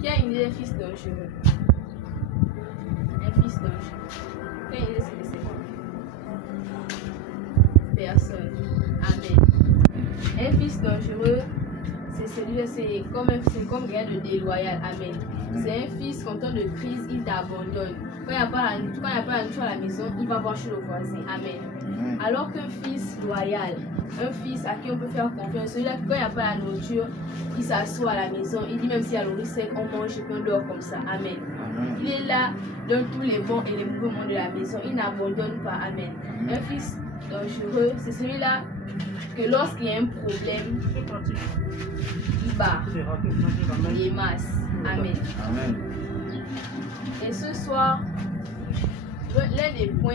Qui a une idée fils dangereux? Un fils dangereux. Qui a une idée c'est quoi? Personne. Amen. Un fils dangereux, c'est comme quelqu'un de déloyal. Amen. C'est un fils qu'en temps de crise, il t'abandonne. Quand il n'y a pas la nourriture à la maison, il va voir chez le voisin. Amen. Alors qu'un fils loyal, un fils à qui on peut faire confiance, celui-là, quand il n'y a pas la nourriture, il s'assoit à la maison, il dit même s'il y a le riz sec, on mange et puis on dort comme ça. Amen. Il est là dans tous les bons et les mauvais moments de la maison. Il n'abandonne pas. Amen. Un fils dangereux, c'est celui-là que lorsqu'il y a un problème, il bat les masses. Amen. Et ce soir, l'un des points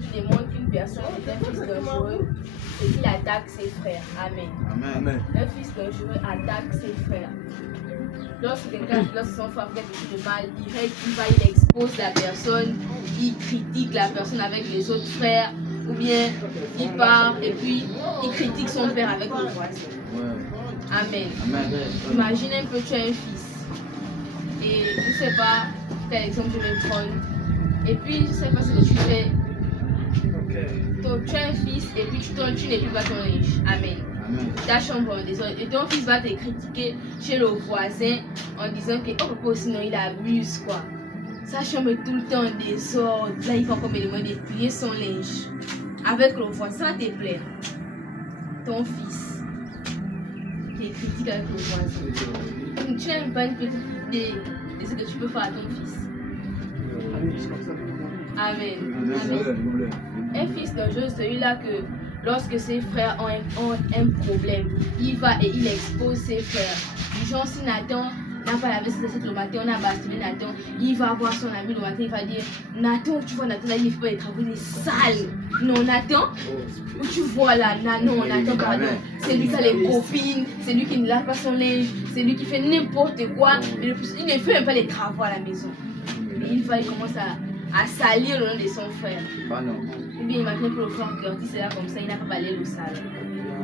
qui démontre qu'une personne est un fils dangereux, c'est qu'il attaque ses frères. Amen. Un fils dangereux attaque ses frères. Lorsque son frère fait quelque chose de mal, il expose la personne, il critique la personne avec les autres frères, ou bien il part et puis il critique son père avec le voisin. Amen. Imagine un peu, tu as un fils et je ne sais pas quel exemple je vais prendre. Et puis je ne sais pas ce que tu fais. Tu as un fils et puis tu n'es plus pas ton linge. Amen. Ta chambre en désordre. Et ton fils va te critiquer chez le voisin en disant que oh, sinon il abuse quoi. Sa chambre est tout le temps en désordre. Là il faut encore me demander de plier son linge. Avec le voisin, ça va te plaire. Ton fils qui critique avec le voisin. Tu n'as pas une petite idée de ce que tu peux faire à ton fils. Amen. Un fils dangereux, celui-là que lorsque ses frères ont un problème, il va et il expose ses frères. Du genre, si Nathan n'a pas lavé ses assiettes le matin, on a bastonné Nathan, il va voir son ami le matin, il va dire Nathan, tu vois, Nathan là, il ne fait pas les travaux, il est sale. Non, Nathan, où tu vois là, non, Nathan, pardon, c'est lui qui a les copines, c'est lui qui ne lave pas son linge, c'est lui qui fait n'importe quoi, mais le plus, il ne fait même pas les travaux à la maison. Et il commence à salir le nom de son frère. Ou bien imaginez que le frère Curtis est là comme ça, il n'a pas balayé le sale.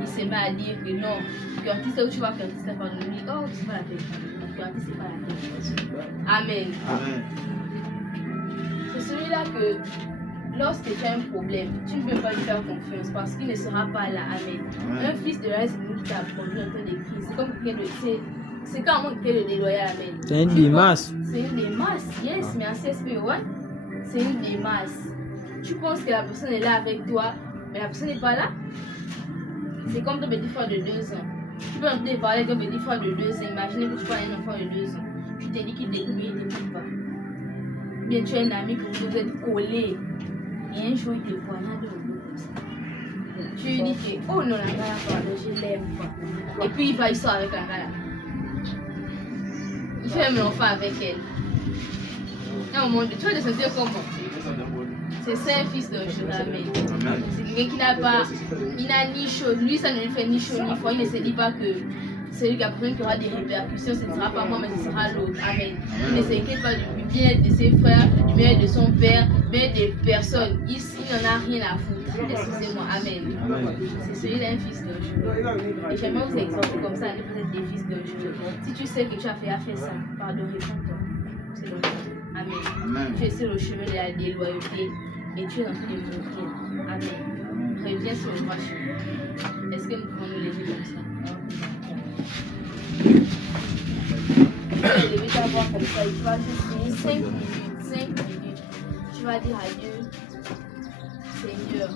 Il se met à dire que non, Curtis, là où tu vois Curtis, c'est pas de lui. Oh, c'est pas la peine. Curtis, c'est pas la peine. Amen. C'est celui-là que lorsque tu as un problème, tu ne peux pas lui faire confiance parce qu'il ne sera pas là. Amen. Un fils de la c'est nous qui t'a produit en temps de crise. C'est comme quelqu'un de. C'est quand on est le déloyal. Amen. C'est une limace. C'est une limace, yes, mais en CSP, ouais. C'est une limace. Tu penses que la personne est là avec toi, mais la personne n'est pas là. C'est comme ton petit frère de 2 ans. Tu peux entendre parler avec ton petit frère de 2 ans. Imaginez que tu vois un enfant de 2 ans. Tu te dis qu'il t'écoute, mais il ne t'écoute pas. Bien, tu as un ami que vous êtes collés. Et un jour, il te poignarde au bout comme ça. Tu lui dis que, oh non, la gala, pardon, je l'aime pas. Et puis, il sort avec la gala. Il fait même l'enfant avec elle. Non, mon Dieu, tu vas te sentir comment? C'est ça un fils dangereux. Amen. C'est quelqu'un qui n'a pas, il n'a ni chaud, lui ça ne lui fait ni chaud ni froid, il ne se dit pas que celui qui a besoin qui aura des répercussions, ce ne sera pas moi mais ce sera l'autre. Amen. Il ne s'inquiète pas du bien-être de ses frères, du bien-être de son père, du bien-être des personnes. Il n'en a rien à foutre. Excusez-moi. Amen. C'est celui d'un fils dangereux. Et j'aimerais vous exhorter comme ça à ne pas être des fils dangereux. Si tu sais que tu as fait ça, pardon, réponds-toi. C'est dangereux. Amen. Tu es sur le chemin de la déloyauté et tu es en train de mourir. Amen. Reviens sur le droit chemin. Est-ce que nous pouvons nous lever comme ça? Tu vas lever ta voix comme ça et tu vas juste finir 5 minutes. Tu vas dire à Dieu, Seigneur,